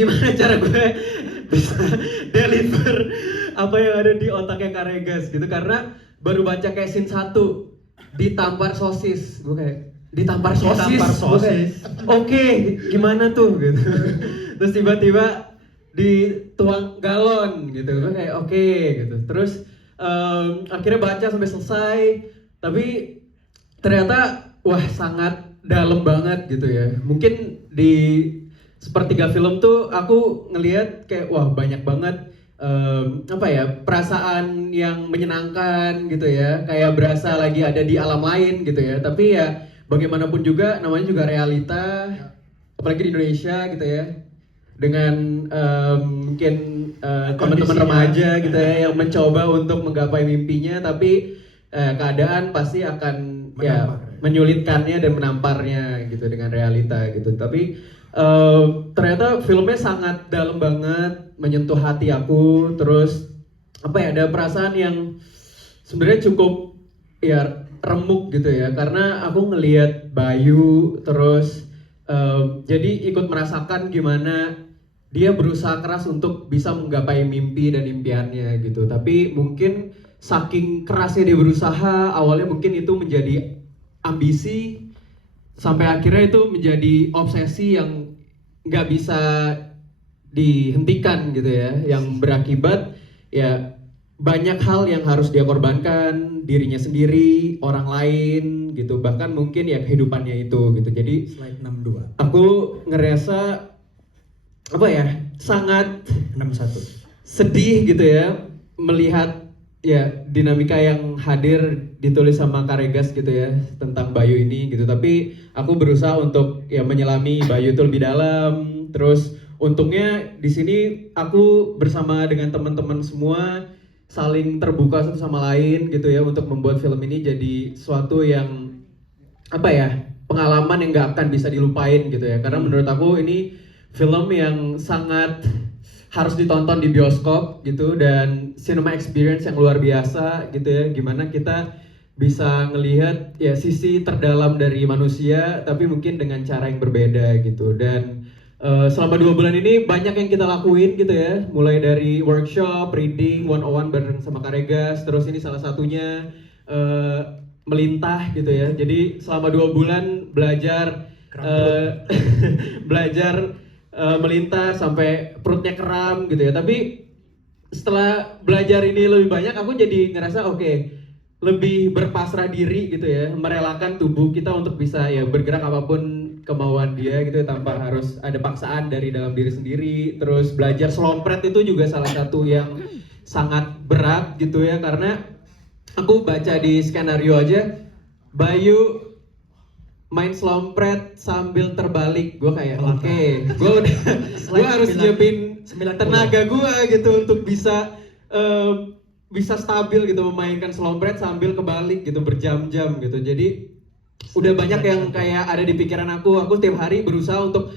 gimana cara gue bisa deliver apa yang ada di otaknya Karegas gitu, karena baru baca kayak scene 1 ditampar sosis, gue kayak ditampar sosis, Ditampar sosis. oke, gimana tuh gitu. Terus tiba-tiba dituang galon gitu, gue kayak oke gitu. Terus akhirnya baca sampai selesai, tapi ternyata wah sangat dalam banget gitu ya. Mungkin di sepertiga film tuh aku ngelihat kayak wah banyak banget apa ya, perasaan yang menyenangkan gitu ya, kayak berasa lagi ada di alam lain gitu ya. Tapi ya bagaimanapun juga namanya juga realita, apalagi di Indonesia gitu ya, dengan mungkin teman-teman Kondisinya. remaja gitu ya yang mencoba untuk menggapai mimpinya, tapi keadaan pasti akan ya Menampar. menyulitkannya dan menamparnya gitu dengan realita gitu. Tapi ternyata filmnya sangat dalam banget, menyentuh hati aku. Terus apa ya, ada perasaan yang sebenarnya cukup ya remuk gitu ya, karena aku ngelihat Bayu terus jadi ikut merasakan gimana dia berusaha keras untuk bisa menggapai mimpi dan impiannya gitu. Tapi mungkin saking kerasnya dia berusaha, awalnya mungkin itu menjadi ambisi, sampai akhirnya itu menjadi obsesi yang nggak bisa dihentikan gitu ya, yang berakibat ya banyak hal yang harus dia korbankan, dirinya sendiri, orang lain gitu, bahkan mungkin ya kehidupannya itu gitu. Jadi Slide 62. aku ngerasa apa ya, sangat 61. sedih gitu ya melihat ya dinamika yang hadir ditulis sama Karegas gitu ya tentang Bayu ini gitu. Tapi aku berusaha untuk ya menyelami Bayu itu lebih dalam. Terus untungnya di sini aku bersama dengan teman-teman semua saling terbuka satu sama lain gitu ya untuk membuat film ini jadi suatu yang apa ya, pengalaman yang nggak akan bisa dilupain gitu ya, karena menurut aku ini film yang sangat harus ditonton di bioskop gitu, dan cinema experience yang luar biasa gitu ya, gimana kita bisa ngelihat ya sisi terdalam dari manusia tapi mungkin dengan cara yang berbeda gitu. Dan selama 2 bulan ini banyak yang kita lakuin gitu ya, mulai dari workshop, reading, 101 bareng sama Karegas, terus ini salah satunya melintah gitu ya. Jadi selama 2 bulan belajar belajar melintah sampai perutnya kram gitu ya. Tapi setelah belajar ini lebih banyak, aku jadi ngerasa oke, lebih berpasrah diri gitu ya, merelakan tubuh kita untuk bisa ya bergerak apapun kemauan dia gitu ya, tanpa harus ada paksaan dari dalam diri sendiri. Terus belajar slompret itu juga salah satu yang sangat berat gitu ya, karena aku baca di skenario aja Bayu main slompret sambil terbalik, gue kayak oke, gue udah gue harus nyiapin tenaga gue gitu untuk bisa bisa stabil gitu memainkan slompret sambil kebalik gitu berjam-jam gitu. Jadi udah banyak yang kayak ada di pikiran aku tiap hari berusaha untuk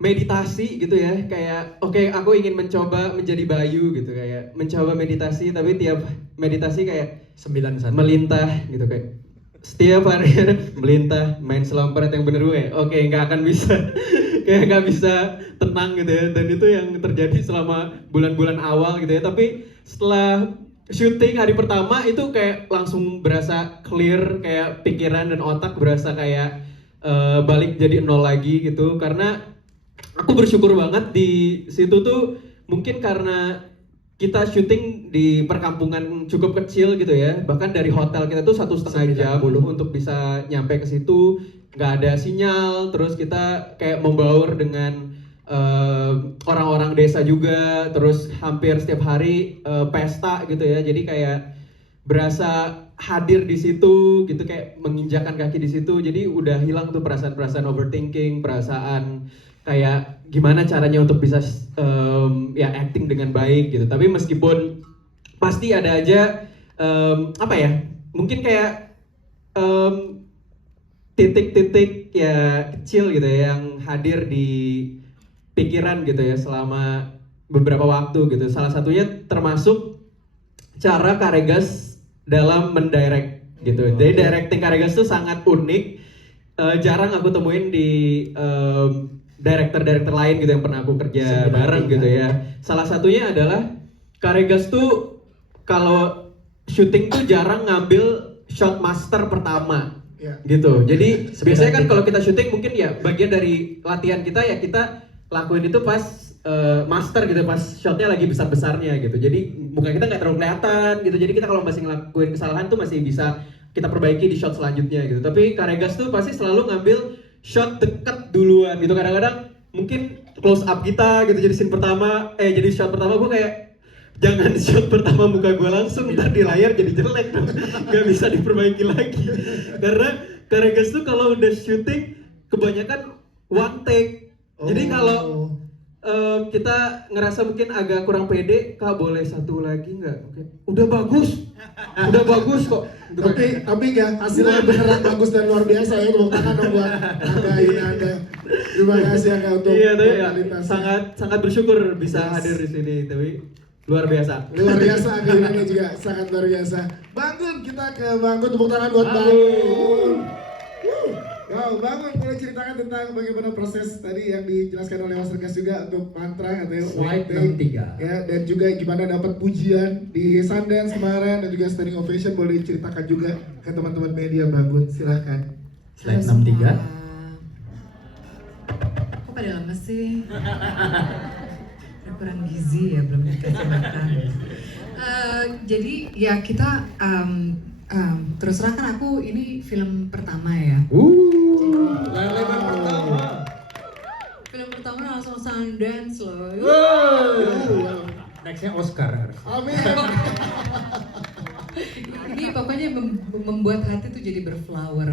meditasi gitu ya, kayak oke, aku ingin mencoba menjadi Bayu gitu, kayak mencoba meditasi, tapi tiap meditasi kayak 91. melintah gitu, kayak setiap hari melintah main slompret yang bener gue oke, nggak akan bisa kayak nggak bisa tenang gitu ya. Dan itu yang terjadi selama bulan-bulan awal gitu ya. Tapi setelah syuting hari pertama itu kayak langsung berasa clear, kayak pikiran dan otak berasa kayak balik jadi nol lagi gitu. Karena aku bersyukur banget di situ tuh, mungkin karena kita syuting di perkampungan cukup kecil gitu ya, bahkan dari hotel kita tuh 1,5 jam untuk bisa nyampe ke situ, nggak ada sinyal. Terus kita kayak membaur dengan orang-orang desa juga, terus hampir setiap hari pesta gitu ya, jadi kayak berasa hadir di situ gitu, kayak menginjakan kaki di situ. Jadi udah hilang tuh perasaan-perasaan overthinking, perasaan kayak gimana caranya untuk bisa ya acting dengan baik gitu. Tapi meskipun pasti ada aja apa ya, mungkin kayak titik-titik ya kecil gitu ya yang hadir di pikiran gitu ya selama beberapa waktu gitu. Salah satunya termasuk cara Karegas dalam mendirect gitu. Jadi directing Karegas tuh sangat unik, jarang aku temuin di director lain gitu yang pernah aku kerja bareng gitu ya. Salah satunya adalah Kak Regas tuh kalau syuting tuh jarang ngambil shot master pertama. Gitu. Jadi biasanya kan kalau kita syuting mungkin ya bagian dari latihan kita ya kita lakuin itu pas master gitu, pas shotnya lagi besar-besarnya gitu. Jadi muka kita nggak terlalu kelihatan gitu. Jadi kita kalau masih ngelakuin kesalahan tuh masih bisa kita perbaiki di shot selanjutnya gitu. Tapi Kak Regas tuh pasti selalu ngambil shot deket duluan gitu. Kadang-kadang mungkin close up kita gitu jadi scene pertama, jadi shot pertama gue kayak jangan shot pertama muka gue langsung, ntar di layar jadi jelek dong, gak bisa diperbaiki lagi. Karena Kak Regas tuh kalau udah syuting kebanyakan one take. Jadi kalau kita ngerasa mungkin agak kurang pede, Kak boleh satu lagi nggak? Oke. Udah bagus kok. Tapi nggak, hasilnya beneran bagus dan luar biasa ya. Tepuk tangan dong buat Anda. Terima kasih Anda untuk sangat bersyukur bisa hadir di sini. Tapi luar biasa. Luar biasa, Angga juga sangat luar biasa. Bang Gun, kita ke Bang Gun, tepuk tangan buat Bang Gun. Wow, Bang Gun, boleh ceritakan tentang bagaimana proses tadi yang dijelaskan oleh Mas Regas juga untuk mantra atau slide 63 ya, dan juga gimana dapat pujian di Sundance kemarin dan juga standing ovation, boleh diceritakan juga ke teman-teman media. Bang Gun, silahkan. slide 63. Kok pada lemes sih? Kurang gizi ya, belum dikasih makan. Jadi ya kita terus terang kan aku ini film pertama ya. Lebar pertama. Film pertama langsung Sundance loh. Nextnya Oscar. Amin. Ini pokoknya membuat hati tuh jadi berflower.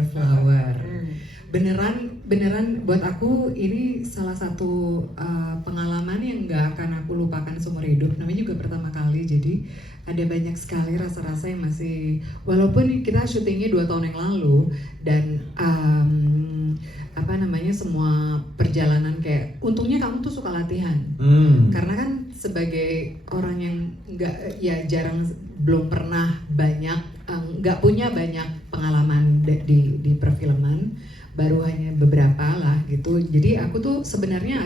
Beneran buat aku ini salah satu pengalaman yang nggak akan aku lupakan seumur hidup. Namanya juga pertama kali, jadi ada banyak sekali rasa-rasa yang masih, walaupun kita syutingnya 2 tahun yang lalu dan semua perjalanan kayak, untungnya kamu tuh suka latihan. Karena kan sebagai orang yang belum pernah banyak, nggak punya banyak pengalaman di perfilman, baru hanya beberapa lah gitu. Jadi aku tuh sebenarnya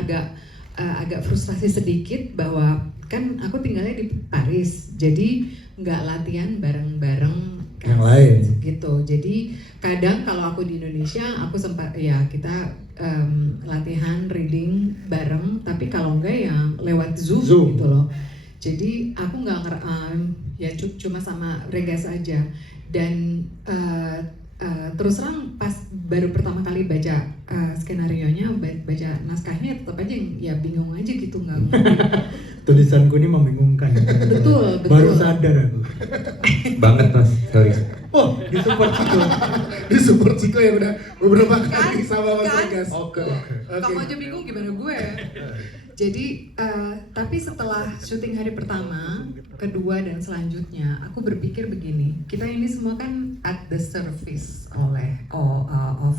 agak frustasi sedikit bahwa kan aku tinggalnya di Paris, jadi nggak latihan bareng-bareng yang lain gitu. Jadi kadang kalau aku di Indonesia aku sempat ya kita latihan reading bareng, tapi kalau enggak ya lewat Zoom. Gitu loh. Jadi aku nggak cuma sama Regas aja. Dan terus terang pas baru pertama kali baca skenarionya, baca naskahnya, tetap aja ya bingung aja gitu, nggak ngerti. Tulisanku ini membingungkan. Betul. Baru sadar aku. Banget Mas, sorry. Oh, Di support Ciko ya udah beberapa kali sama Mas Regas. Oke. Kamu aja bingung gimana gue. Jadi tapi setelah syuting hari pertama, kedua dan selanjutnya, aku berpikir begini, kita ini semua kan at the service of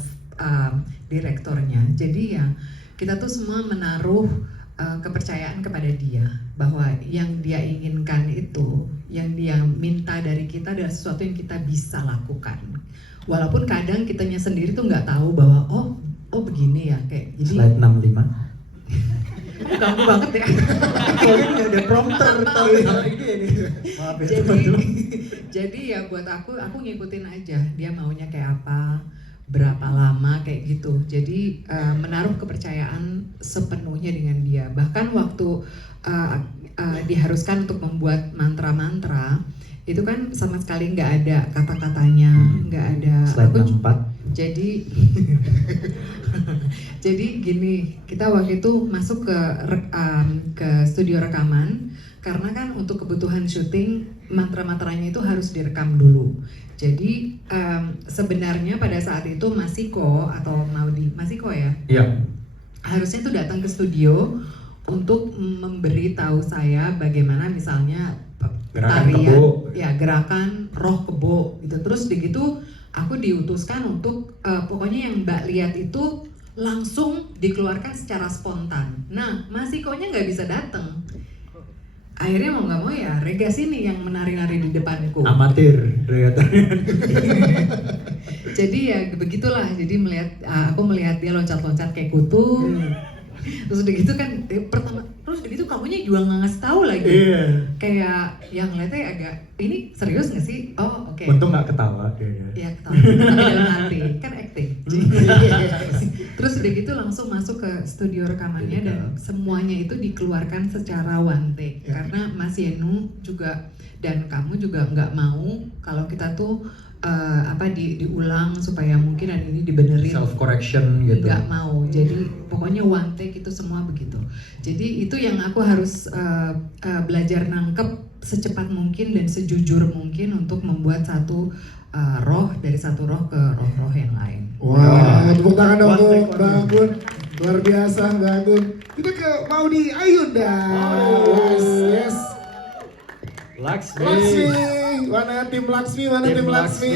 direktornya. Jadi ya kita tuh semua menaruh kepercayaan kepada dia bahwa yang dia inginkan itu, yang dia minta dari kita adalah sesuatu yang kita bisa lakukan. Walaupun kadang kitanya sendiri tuh nggak tahu bahwa oh begini ya kayak. Jadi slide 65. ganggu banget ya. Soalnya nggak ada prompter tahu ya ini. Maaf ya teman-teman. Jadi ya buat aku ngikutin aja dia maunya kayak apa, berapa lama kayak gitu. Jadi menaruh kepercayaan sepenuhnya dengan dia. Bahkan waktu diharuskan untuk membuat mantra-mantra, itu kan sama sekali nggak ada kata-katanya, nggak ada. Slide 64. Jadi gini, kita waktu itu masuk ke studio rekaman karena kan untuk kebutuhan syuting mantra-mantranya itu harus direkam dulu. Jadi sebenarnya pada saat itu Masiko atau Maudi, Masiko ya? Iya. Harusnya tuh datang ke studio untuk memberi tahu saya bagaimana misalnya Gerakan tarian, kebo. ya gerakan roh kebo gitu. Terus begitu aku diutuskan untuk pokoknya yang Mbak lihat itu langsung dikeluarkan secara spontan. Nah, Masikonya nggak bisa datang. Akhirnya mau nggak mau ya Regas ini yang menari-nari di depanku. Amatir kelihatannya. Jadi ya begitulah. Jadi aku melihat dia loncat-loncat kayak kutu. Terus udah gitu kan pertama, terus udah gitu kamunya juga nggak ngasih tahu lagi. Iya. Kayak yang ngeliatnya agak, ini serius nggak sih? Oh oke. Untung nggak ketawa kayaknya. Ya ketawa, tapi dalam hati kan acting. Terus udah gitu langsung masuk ke studio rekamannya dan semuanya itu dikeluarkan secara one take karena Mas Yenu juga dan kamu juga nggak mau kalau kita tuh diulang supaya mungkin ada ini dibenerin. Self correction gitu. Nggak mau, jadi pokoknya one take itu semua begitu. Jadi itu yang aku harus belajar nangkep secepat mungkin dan sejujur mungkin untuk membuat satu roh dari satu roh ke roh-roh yang lain. Wah, tepuk tangan dong One untuk take, one Mbak Agun. Luar biasa Mbak Agun. Kita ke Maudy Ayunda. Yes. Laksmi. Laksmi, mana tim Laksmi, mana tim Laksmi?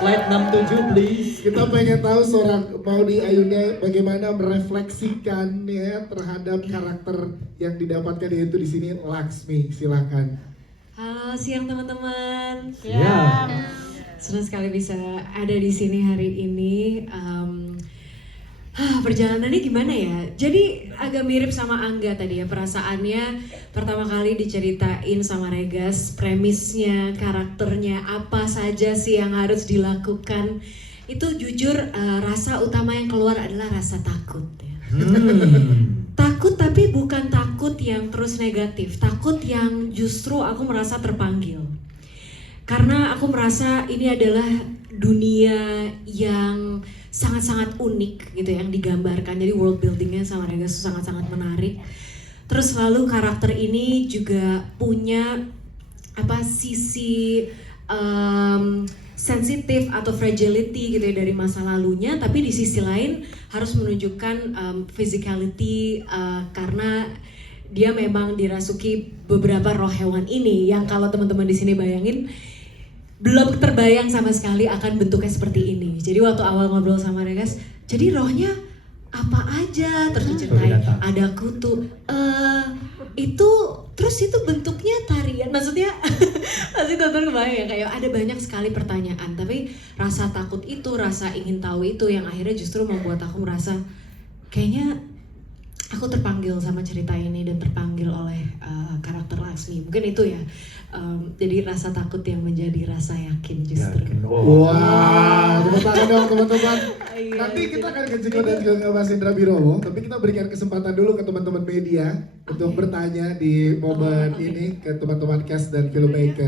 Slide 67 please. Kita pengen tahu seorang Maudy Ayunda bagaimana merefleksikan ya terhadap karakter yang didapatkan yaitu di sini Laksmi. Silakan. Halo siang teman-teman. Siang. Senang sekali bisa ada di sini hari ini. Perjalanannya gimana ya? Jadi agak mirip sama Angga tadi ya, perasaannya pertama kali diceritain sama Regas, premisnya, karakternya, apa saja sih yang harus dilakukan. Itu jujur rasa utama yang keluar adalah rasa takut ya. Takut tapi bukan takut yang terus negatif, takut yang justru aku merasa terpanggil. Karena aku merasa ini adalah dunia yang sangat-sangat unik gitu yang digambarkan. Jadi world buildingnya sama Regas sangat-sangat menarik. Terus lalu karakter ini juga punya sisi sensitif atau fragility gitu ya dari masa lalunya, tapi di sisi lain harus menunjukkan physicality karena dia memang dirasuki beberapa roh hewan ini yang kalau teman-teman di sini bayangin belum terbayang sama sekali akan bentuknya seperti ini. Jadi waktu awal ngobrol sama Regas, jadi rohnya apa aja, terus diceritain ada kutu, itu bentuknya tarian, maksudnya pasti tonton kebayang ya kayak ada banyak sekali pertanyaan, tapi rasa takut itu, rasa ingin tahu itu yang akhirnya justru membuat aku merasa kayaknya aku terpanggil sama cerita ini dan terpanggil oleh karakter Laksmi. Mungkin itu ya. Jadi rasa takut yang menjadi rasa yakin justru. Wah, tepuk tangan dong teman-teman. Iya, Nanti gitu. kita akan ke Ciko dan juga ke Mas Indra Birowo, tapi kita berikan kesempatan dulu ke teman-teman media untuk bertanya di momen ini ke teman-teman cast dan filmmaker.